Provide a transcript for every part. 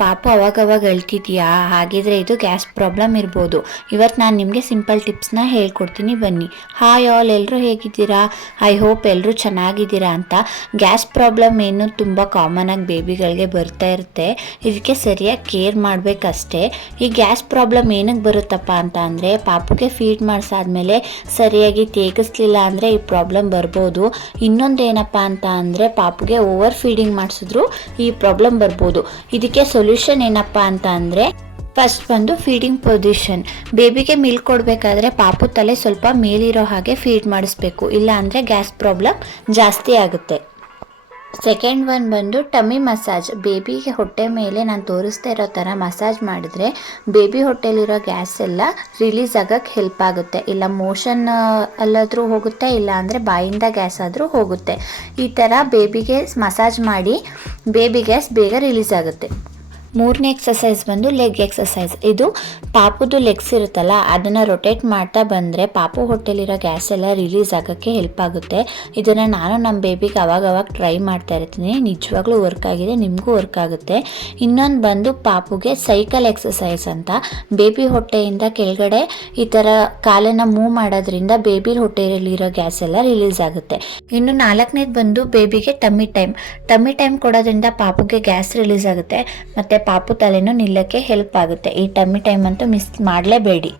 ಪಾಪು ಅವಾಗವಾಗ ಅಳ್ತಿದ್ಯಾ? ಹಾಗಿದ್ರೆ ಇದು ಗ್ಯಾಸ್ ಪ್ರಾಬ್ಲಮ್ ಇರ್ಬೋದು. ಇವತ್ತು ನಾನು ನಿಮಗೆ ಸಿಂಪಲ್ ಟಿಪ್ಸ್ನ ಹೇಳ್ಕೊಡ್ತೀನಿ, ಬನ್ನಿ. ಹಾಯ್ ಆಲ್, ಎಲ್ಲರೂ ಹೇಗಿದ್ದೀರಾ? ಐ ಹೋಪ್ ಎಲ್ಲರೂ ಚೆನ್ನಾಗಿದ್ದೀರಾ ಅಂತ. ಗ್ಯಾಸ್ ಪ್ರಾಬ್ಲಮ್ ಏನು ತುಂಬ ಕಾಮನಾಗಿ ಬೇಬಿಗಳಿಗೆ ಬರ್ತಾ ಇರುತ್ತೆ. ಇದಕ್ಕೆ ಸರಿಯಾಗಿ ಕೇರ್ ಮಾಡಬೇಕಷ್ಟೇ. ಈ ಗ್ಯಾಸ್ ಪ್ರಾಬ್ಲಮ್ ಏನಕ್ಕೆ ಬರುತ್ತಪ್ಪ ಅಂತ ಅಂದರೆ, ಪಾಪುಗೆ ಫೀಡ್ ಮಾಡಿಸಾದ್ಮೇಲೆ ಸರಿಯಾಗಿ ತೇಗಿಸ್ಲಿಲ್ಲ ಅಂದರೆ ಈ ಪ್ರಾಬ್ಲಮ್ ಬರ್ಬೋದು. ಇನ್ನೊಂದು ಏನಪ್ಪ ಅಂತ ಅಂದರೆ, ಪಾಪುಗೆ ಓವರ್ ಫೀಡಿಂಗ್ ಮಾಡಿಸಿದ್ರು ಈ ಪ್ರಾಬ್ಲಮ್ ಬರ್ಬೋದು. ಇದಕ್ಕೆ ಸೊಲ್ಯೂಷನ್ ಏನಪ್ಪ ಅಂತ ಅಂದರೆ, ಫಸ್ಟ್ ಬಂದು ಫೀಡಿಂಗ್ ಪೊಸಿಷನ್. ಬೇಬಿಗೆ ಮಿಲ್ಕ್ ಕೊಡಬೇಕಾದ್ರೆ ಪಾಪು ತಲೆ ಸ್ವಲ್ಪ ಮೇಲಿರೋ ಹಾಗೆ ಫೀಡ್ ಮಾಡಿಸ್ಬೇಕು, ಇಲ್ಲ ಅಂದರೆ ಗ್ಯಾಸ್ ಪ್ರಾಬ್ಲಮ್ ಜಾಸ್ತಿ ಆಗುತ್ತೆ. ಸೆಕೆಂಡ್ ಒನ್ ಬಂದು ಟಮ್ಮಿ ಮಸಾಜ್. ಬೇಬಿಗೆ ಹೊಟ್ಟೆ ಮೇಲೆ ನಾನು ತೋರಿಸ್ತಾ ಇರೋ ಥರ ಮಸಾಜ್ ಮಾಡಿದ್ರೆ ಬೇಬಿ ಹೊಟ್ಟೆಲಿರೋ ಗ್ಯಾಸ್ ಎಲ್ಲ ರಿಲೀಸ್ ಆಗೋಕ್ಕೆ ಹೆಲ್ಪ್ ಆಗುತ್ತೆ. ಇಲ್ಲ ಮೋಷನ್ ಅಲ್ಲಾದರೂ ಹೋಗುತ್ತೆ, ಇಲ್ಲ ಅಂದರೆ ಬಾಯಿಂದ ಗ್ಯಾಸ್ ಆದರೂ ಹೋಗುತ್ತೆ. ಈ ಥರ ಬೇಬಿಗೆ ಮಸಾಜ್ ಮಾಡಿ ಬೇಬಿ ಗ್ಯಾಸ್ ಬೇಗ ರಿಲೀಸ್ ಆಗುತ್ತೆ. ಮೂರನೇ ಎಕ್ಸಸೈಸ್ ಬಂದು ಲೆಗ್ ಎಕ್ಸಸೈಸ್. ಇದು ಪಾಪುದು ಲೆಗ್ಸ್ ಇರುತ್ತಲ್ಲ, ಅದನ್ನು ರೊಟೇಟ್ ಮಾಡ್ತಾ ಬಂದರೆ ಪಾಪು ಹೊಟ್ಟೆಲಿರೋ ಗ್ಯಾಸ್ ಎಲ್ಲ ರಿಲೀಸ್ ಆಗೋಕ್ಕೆ ಹೆಲ್ಪ್ ಆಗುತ್ತೆ. ಇದನ್ನು ನಾನು ನಮ್ಮ ಬೇಬಿಗೆ ಅವಾಗವಾಗ ಟ್ರೈ ಮಾಡ್ತಾ ಇರ್ತೀನಿ. ನಿಜವಾಗ್ಲೂ ವರ್ಕ್ ಆಗಿದೆ, ನಿಮಗೂ ವರ್ಕ್ ಆಗುತ್ತೆ. ಇನ್ನೊಂದು ಬಂದು ಪಾಪುಗೆ ಸೈಕಲ್ ಎಕ್ಸಸೈಸ್ ಅಂತ. ಬೇಬಿ ಹೊಟ್ಟೆಯಿಂದ ಕೆಳಗಡೆ ಈ ಥರ ಕಾಲನ್ನು ಮೂವ್ ಮಾಡೋದ್ರಿಂದ ಬೇಬಿ ಹೊಟ್ಟೆಯಲ್ಲಿರೋ ಗ್ಯಾಸ್ ಎಲ್ಲ ರಿಲೀಸ್ ಆಗುತ್ತೆ. ಇನ್ನು ನಾಲ್ಕನೇದು ಬಂದು ಬೇಬಿಗೆ ಟಮ್ಮಿ ಟೈಮ್ ಕೊಡೋದ್ರಿಂದ ಪಾಪುಗೆ ಗ್ಯಾಸ್ ರಿಲೀಸ್ ಆಗುತ್ತೆ ಮತ್ತು ಪಾಪು ತಲೆನೂ ನಿಲ್ಲಕ್ಕೆ ಹೆಲ್ಪ್ ಆಗುತ್ತೆ. ಈ ಟಮ್ಮಿ ಟೈಮ್ ಅಂತೂ ಮಿಸ್ ಮಾಡಲೇಬೇಡಿ.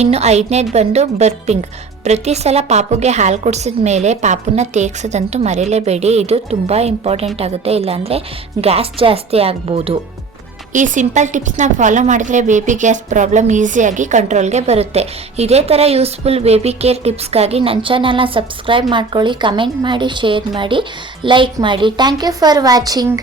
ಇನ್ನು ಐದನೇದು ಬಂದು ಬರ್ಪಿಂಗ್. ಪ್ರತಿ ಸಲ ಪಾಪುಗೆ ಹಾಲು ಕುಡಿಸಿದ ಮೇಲೆ ಪಾಪುನ ತೇಗ್ಸೋದಂತೂ ಮರೀಲೇಬೇಡಿ. ಇದು ತುಂಬ ಇಂಪಾರ್ಟೆಂಟ್ ಆಗುತ್ತೆ, ಇಲ್ಲಾಂದರೆ ಗ್ಯಾಸ್ ಜಾಸ್ತಿ ಆಗ್ಬೋದು. ಈ ಸಿಂಪಲ್ ಟಿಪ್ಸ್ನ ಫಾಲೋ ಮಾಡಿದ್ರೆ ಬೇಬಿ ಗ್ಯಾಸ್ ಪ್ರಾಬ್ಲಮ್ ಈಸಿಯಾಗಿ ಕಂಟ್ರೋಲ್ಗೆ ಬರುತ್ತೆ. ಇದೇ ಥರ ಯೂಸ್ಫುಲ್ ಬೇಬಿ ಕೇರ್ ಟಿಪ್ಸ್ಗಾಗಿ ನನ್ನ ಚಾನಲ್ನ ಸಬ್ಸ್ಕ್ರೈಬ್ ಮಾಡ್ಕೊಳ್ಳಿ, ಕಮೆಂಟ್ ಮಾಡಿ, ಶೇರ್ ಮಾಡಿ, ಲೈಕ್ ಮಾಡಿ. Thank you for watching.